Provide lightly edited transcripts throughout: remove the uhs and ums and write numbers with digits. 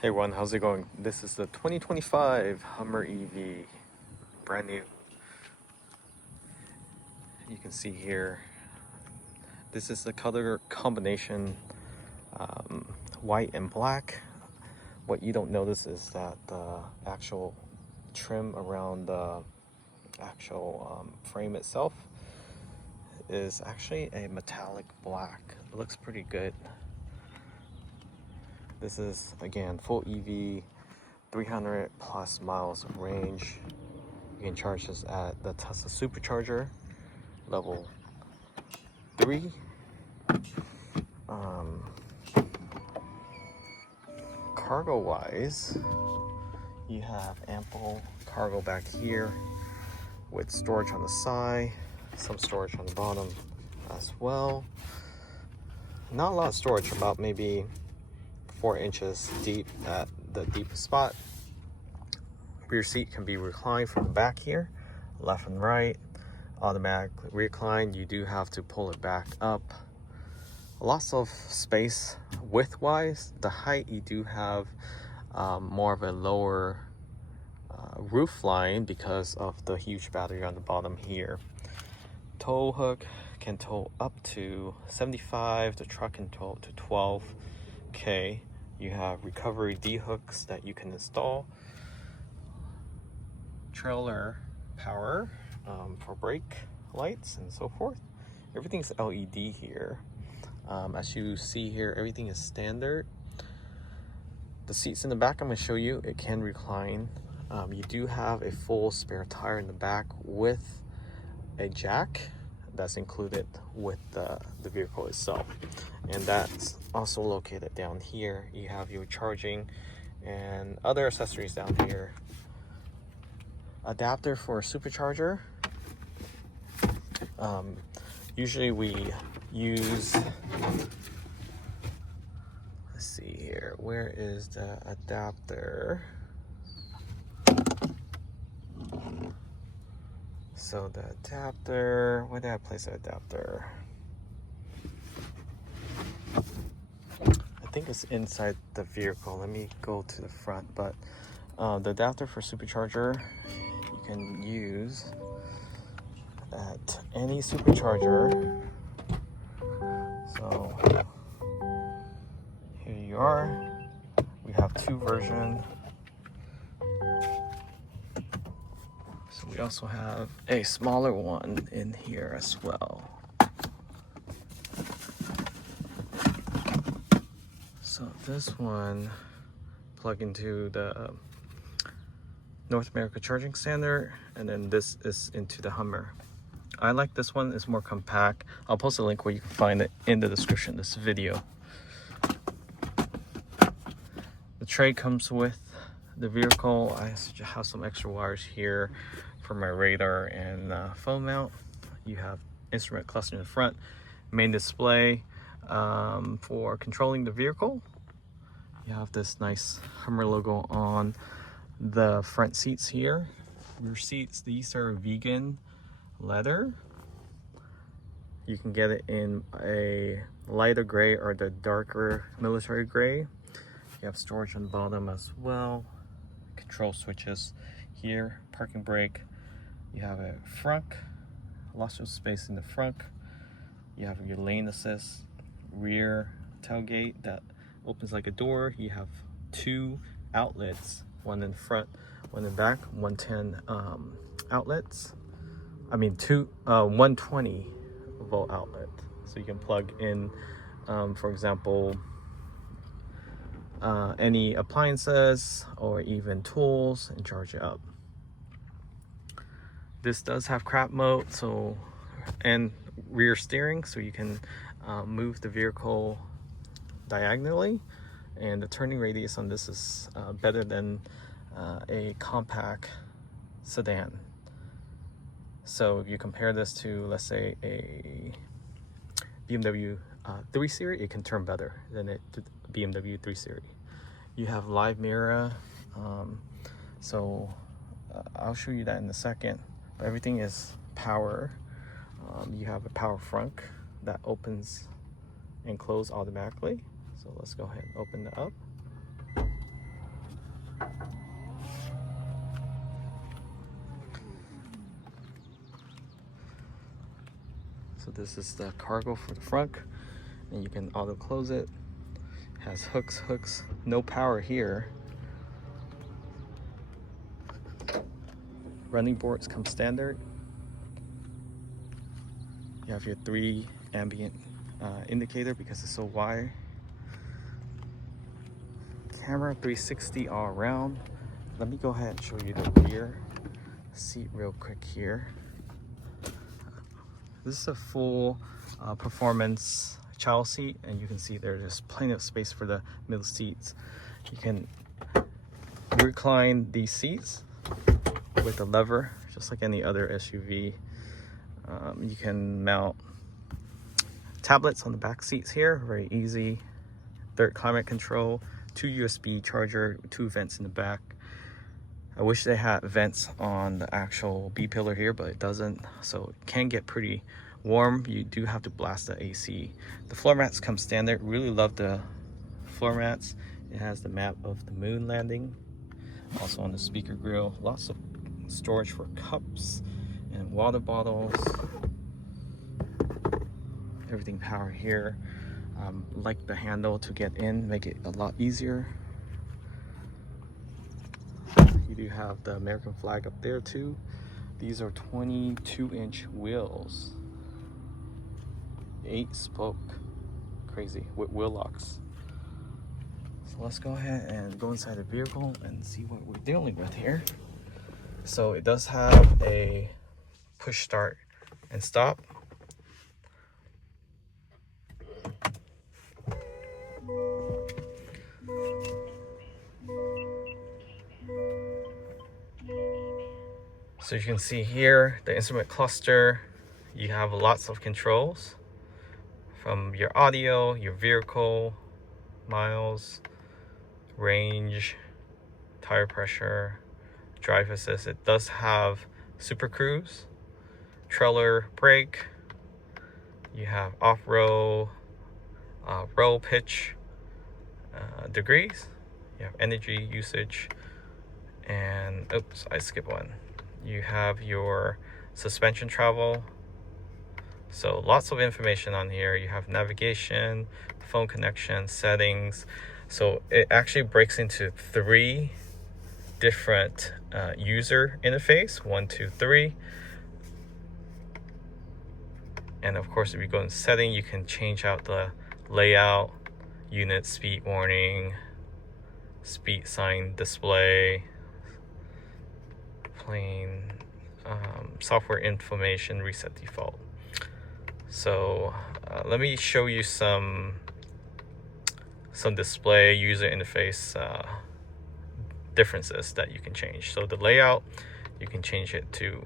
Hey everyone, how's it going? This is the 2025 Hummer EV, brand new. You can see here, this is the color combination, white and black. What you don't notice is that the actual trim around the actual frame itself is actually a metallic black. It looks pretty good. This is, again, full EV, 300 plus miles of range. You can charge this at the Tesla Supercharger, level 3. Cargo wise, you have ample cargo back here with storage on the side, some storage on the bottom as well. Not a lot of storage, about maybe 4 inches deep at the deepest spot. Rear seat can be reclined from the back here, left and right, automatic recline. You do have to pull it back up. Lots of space width wise. The height, you do have more of a lower roof line because of the huge battery on the bottom here. Tow hook can tow up to 75. The truck can tow up to 12K. You have recovery D hooks that you can install. Trailer power for brake lights and so forth. Everything's LED here. As you see here, everything is standard. The seats in the back, I'm going to show you, it can recline. You do have a full spare tire in the back with a jack that's included with the vehicle itself, and that's also located down here. You have your charging and other accessories down here. Adapter for a supercharger. Usually we use, let's see here, where is the adapter? So the adapter, where did I place the adapter? I think it's inside the vehicle. Let me go to the front, but the adapter for supercharger you can use at any supercharger. So here you are. We have 2 versions. So we also have a smaller one in here as well. So this one plug into the North America charging standard, and then this is into the Hummer. I like this one, it's more compact. I'll post a link where you can find it in the description of this video. The tray comes with the vehicle. I have some extra wires here for my radar and phone mount. You have instrument cluster in the front, main display for controlling the vehicle. You have this nice Hummer logo on the front seats here. Rear seats, these are vegan leather. You can get it in a lighter gray or the darker military gray. You have storage on the bottom as well. Control switches here, parking brake. You have a front, lots of space in the front. You have your lane assist, rear tailgate that opens like a door. You have 2 outlets, one in front, one in back, 110 outlets. I mean 120 volt outlet, so you can plug in for example any appliances or even tools and charge it up. This does have crab mode, and rear steering, so you can move the vehicle diagonally, and the turning radius on this is better than a compact sedan. So if you compare this to, let's say, a BMW 3 Series, it can turn better than a BMW 3 Series. You have live mirror, so I'll show you that in a second. But everything is power. You have a power front that opens and closes automatically. So let's go ahead and open it up. So this is the cargo for the front, and you can auto close it. Has hooks, no power here. Running boards come standard. You have your 3 ambient indicator because it's so wide. Camera 360 all around. Let me go ahead and show you the rear seat real quick here. This is a full performance child seat, and you can see there's plenty of space for the middle seats. You can recline these seats with a lever, just like any other SUV. You can mount tablets on the back seats here, very easy. Third climate control, 2 USB charger, 2 vents in the back. I wish they had vents on the actual B pillar here, but it doesn't, so it can get pretty warm. You do have to blast the AC. The floor mats come standard. Really love the floor mats. It has the map of the moon landing. Also on the speaker grill, lots of storage for cups and water bottles. Everything power here. Like the handle to get in, make it a lot easier. You do have the American flag up there too. These are 22-inch wheels, 8 spoke, crazy, with wheel locks. So let's go ahead and go inside the vehicle and see what we're dealing with here. So it does have a push start and stop. So you can see here the instrument cluster. You have lots of controls from your audio, your vehicle, miles, range, tire pressure, drive assist. It does have Super Cruise, trailer brake. You have off-road, roll pitch degrees. You have energy usage, and oops, I skipped one. You have your suspension travel. So lots of information on here. You have navigation, phone connection, settings. So it actually breaks into 3 different user interface, 1, 2, 3. And of course, if you go in setting, you can change out the layout, unit speed warning, speed sign display, plain software information, reset default. So let me show you some display user interface differences that you can change. So the layout, you can change it to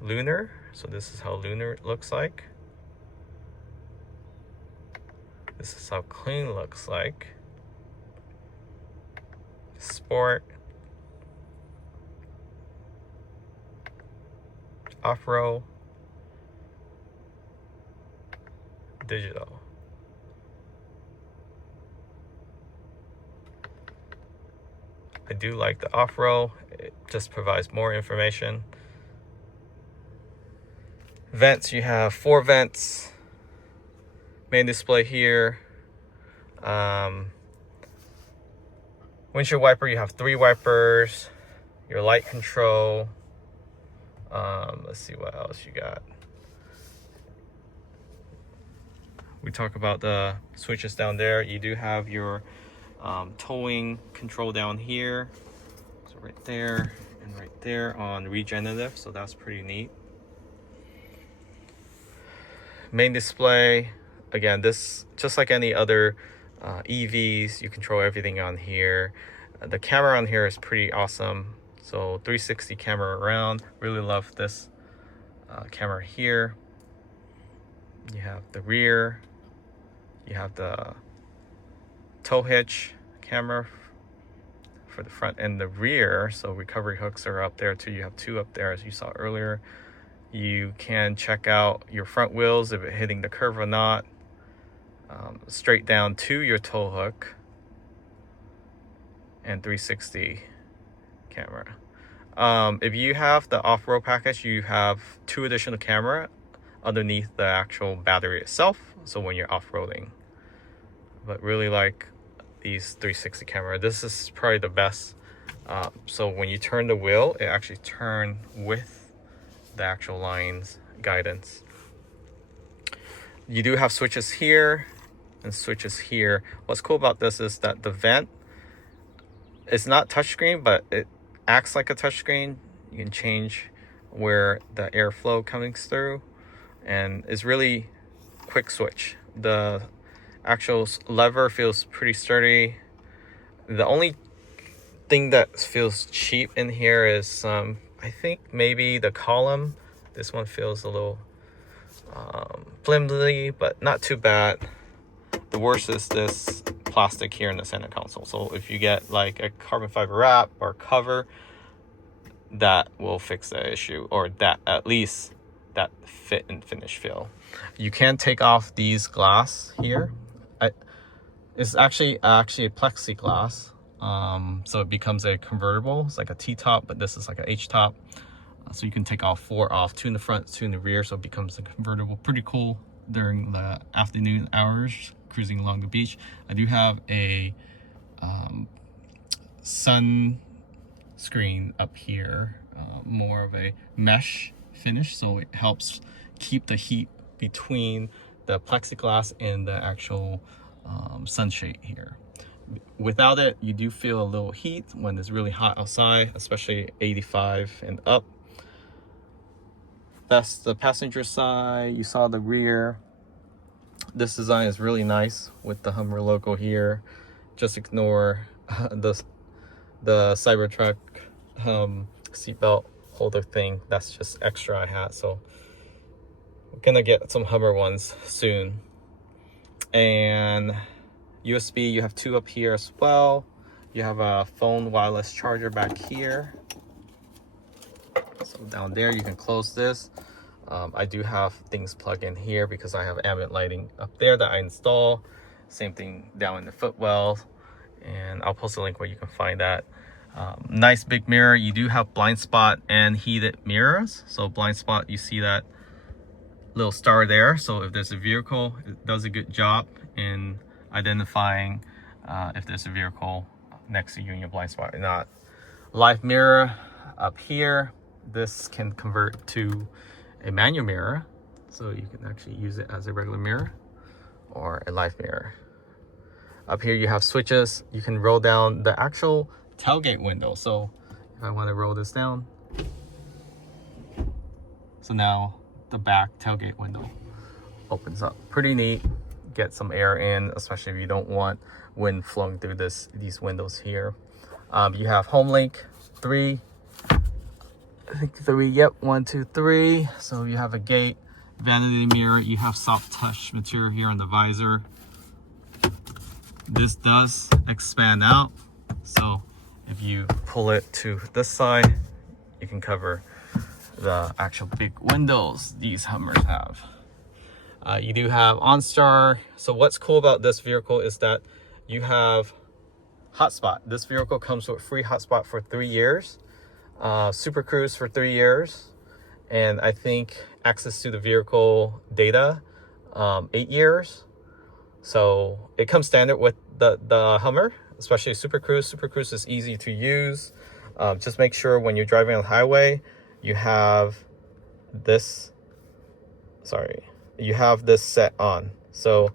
lunar. So this is how lunar looks like. This is how clean looks like. Sport, off-road, digital. I do like the off-road. It just provides more information. Vents, you have 4 vents. Main display here. Windshield wiper, you have 3 wipers. Your light control. Let's see what else you got. We talk about the switches down there. You do have your towing control down here. So right there and right there on regenerative. So that's pretty neat. Main display. Again, this just like any other EVs, you control everything on here. The camera on here is pretty awesome. So 360 camera around. Really love this camera here. You have the rear. You have the tow hitch camera for the front and the rear. So recovery hooks are up there too. You have 2 up there as you saw earlier. You can check out your front wheels if it's hitting the curve or not. Straight down to your tow hook and 360 camera. If you have the off-road package, you have 2 additional camera underneath the actual battery itself, so when you're off-roading. But really like these 360 camera. This is probably the best. So when you turn the wheel, it actually turns with the actual lines guidance. You do have switches here and switches here. What's cool about this is that the vent is not touchscreen, but it acts like a touchscreen. You can change where the airflow comes through, and it's really quick switch. The actual lever feels pretty sturdy. The only thing that feels cheap in here is I think maybe the column. This one feels a little flimsy, but not too bad. The worst is this plastic here in the center console. So if you get like a carbon fiber wrap or cover, that will fix the issue, or that at least that fit and finish feel. You can take off these glass here. It's actually plexiglass, so it becomes a convertible. It's like a T-top, but this is like a H-top. So you can take all 4 off, 2 in the front, 2 in the rear, so it becomes a convertible. Pretty cool during the afternoon hours cruising along the beach. I do have a sun screen up here, more of a mesh finish, so it helps keep the heat between the plexiglass and the actual sunshade here. Without it, you do feel a little heat when it's really hot outside, especially 85 and up. That's the passenger side. You saw the rear. This design is really nice with the Hummer logo here. Just ignore the Cybertruck seatbelt holder thing. That's just extra I had, so we're gonna get some Hummer ones soon. And USB, you have 2 up here as well. You have a phone wireless charger back here. So down there you can close this. I do have things plugged in here because I have ambient lighting up there that I install. Same thing down in the footwell, and I'll post a link where you can find that. Nice big mirror. You do have blind spot and heated mirrors. So blind spot, you see that little star there. So if there's a vehicle, it does a good job in identifying if there's a vehicle next to you in your blind spot or not. Live mirror up here. This can convert to a manual mirror, so you can actually use it as a regular mirror or a live mirror. Up here you have switches. You can roll down the actual tailgate window. So if I want to roll this down, so now the back tailgate window opens up. Pretty neat. Get some air in, especially if you don't want wind flowing through these windows here. You have home link 3. I think 3, yep, 1, 2, 3. So you have a gate, vanity mirror. You have soft touch material here on the visor. This does expand out, so if you pull it to this side, you can cover the actual big windows these Hummers have. You do have OnStar. So what's cool about this vehicle is that you have hotspot. This vehicle comes with free hotspot for 3 years, Super Cruise for 3 years, and I think access to the vehicle data 8 years. So it comes standard with the Hummer, especially Super Cruise. Super Cruise is easy to use. Just make sure when you're driving on the highway, you have this, you have this set on. So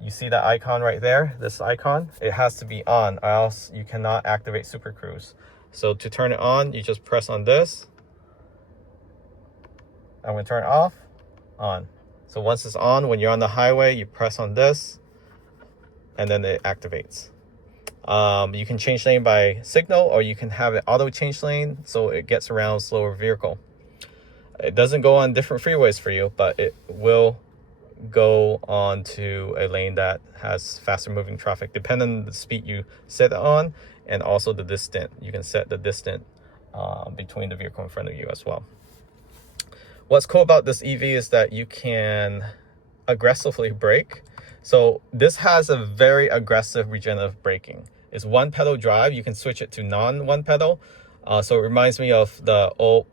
you see that icon right there, this icon, it has to be on, or else you cannot activate Super Cruise. So to turn it on, you just press on this. I'm going to turn it off, on. So once it's on, when you're on the highway, you press on this, and then it activates. You can change lane by signal, or you can have it auto change lane, so it gets around slower vehicle. It doesn't go on different freeways for you, but it will go on to a lane that has faster moving traffic, depending on the speed you set it on, and also the distance. You can set the distance between the vehicle in front of you as well. What's cool about this EV is that you can aggressively brake. So this has a very aggressive regenerative braking. It's 1 pedal drive. You can switch it to non 1 pedal. So it reminds me of the old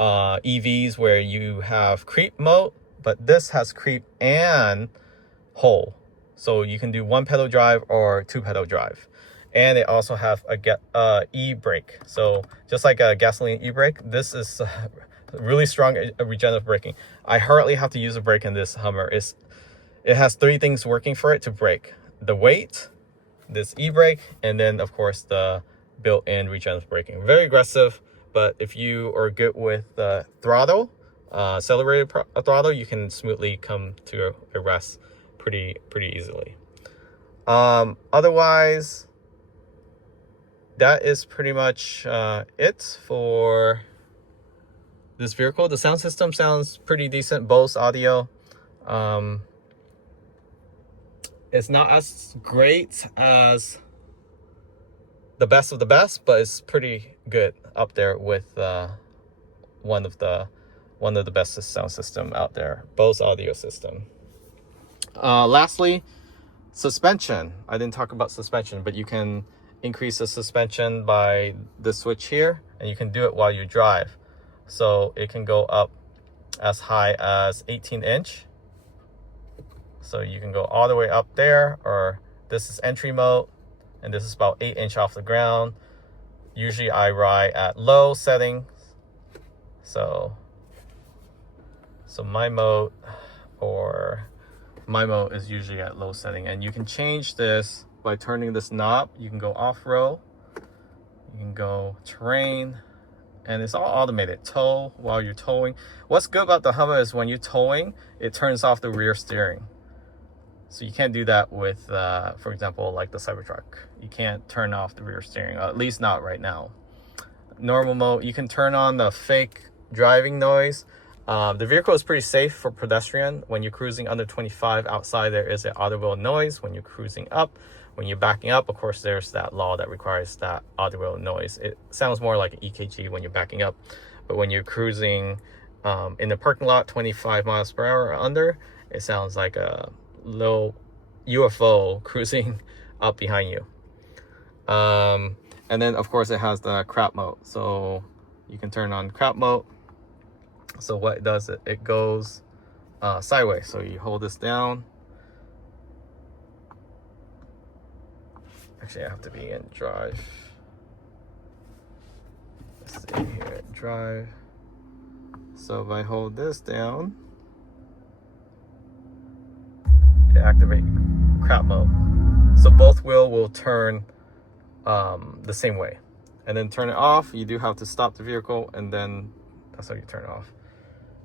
EVs where you have creep mode, but this has creep and whole. So you can do 1 pedal drive or 2 pedal drive. And they also have a e-brake. So just like a gasoline e-brake, this is really strong regenerative braking. I hardly have to use a brake in this Hummer. It has 3 things working for it to brake: the weight, this e-brake, and then of course the built-in regenerative braking. Very aggressive, but if you are good with the throttle, accelerated throttle, you can smoothly come to a rest pretty easily. Otherwise, that is pretty much it for this vehicle. The sound system sounds pretty decent, Bose audio. It's not as great as the best of the best, but it's pretty good, up there with one of the best sound system out there, Bose audio system. Lastly, suspension. I didn't talk about suspension, but you can increase the suspension by the switch here, and you can do it while you drive. So it can go up as high as 18-inch. So you can go all the way up there, or this is entry mode, and this is about 8-inch off the ground. Usually I ride at low settings. So my mode is usually at low setting, and you can change this by turning this knob. You can go off-road, you can go terrain, and it's all automated. Tow while you're towing. What's good about the Hummer is when you're towing, it turns off the rear steering. So you can't do that with, for example, like the Cybertruck. You can't turn off the rear steering, at least not right now. Normal mode, you can turn on the fake driving noise. The vehicle is pretty safe for pedestrian. When you're cruising under 25 outside, there is an audible noise. When you're cruising up, when you're backing up, of course, there's that law that requires that audible noise. It sounds more like an EKG when you're backing up. But when you're cruising in the parking lot, 25 miles per hour or under, it sounds like a little UFO cruising up behind you. And then, of course, it has the crap mode. So you can turn on crap mode. So what it does, it goes sideways. So you hold this down. Actually, I have to be in drive. Let's see here, drive. So if I hold this down, it activates crap mode. So both wheel will turn the same way. And then turn it off, you do have to stop the vehicle, and then that's how you turn it off.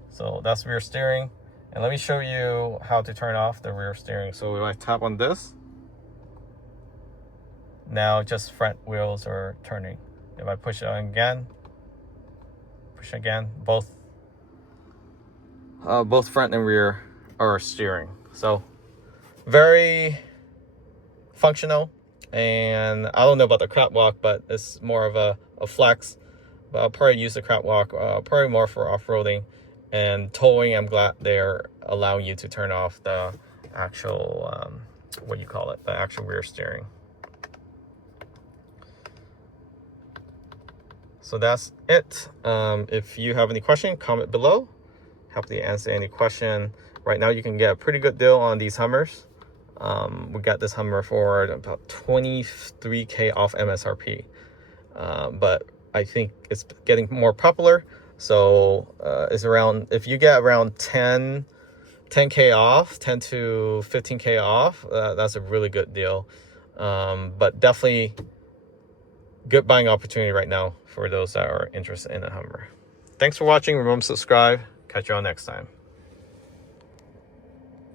So that's rear steering. And let me show you how to turn off the rear steering. So if I tap on this, now just front wheels are turning. If I push it on again, both front and rear are steering. So very functional. And I don't know about the crap walk, but it's more of a flex. But I'll probably use the crap walk probably more for off-roading. And towing, I'm glad they're allowing you to turn off the actual, the actual rear steering. So that's it. If you have any question, comment below. Happy to answer any question. Right now, you can get a pretty good deal on these Hummers. We got this Hummer for about $23K off MSRP. But I think it's getting more popular. So it's around, if you get around 10K off, 10 to 15K off, that's a really good deal. But definitely good buying opportunity right now for those that are interested in a Hummer. Thanks for watching. Remember to subscribe. Catch you all next time.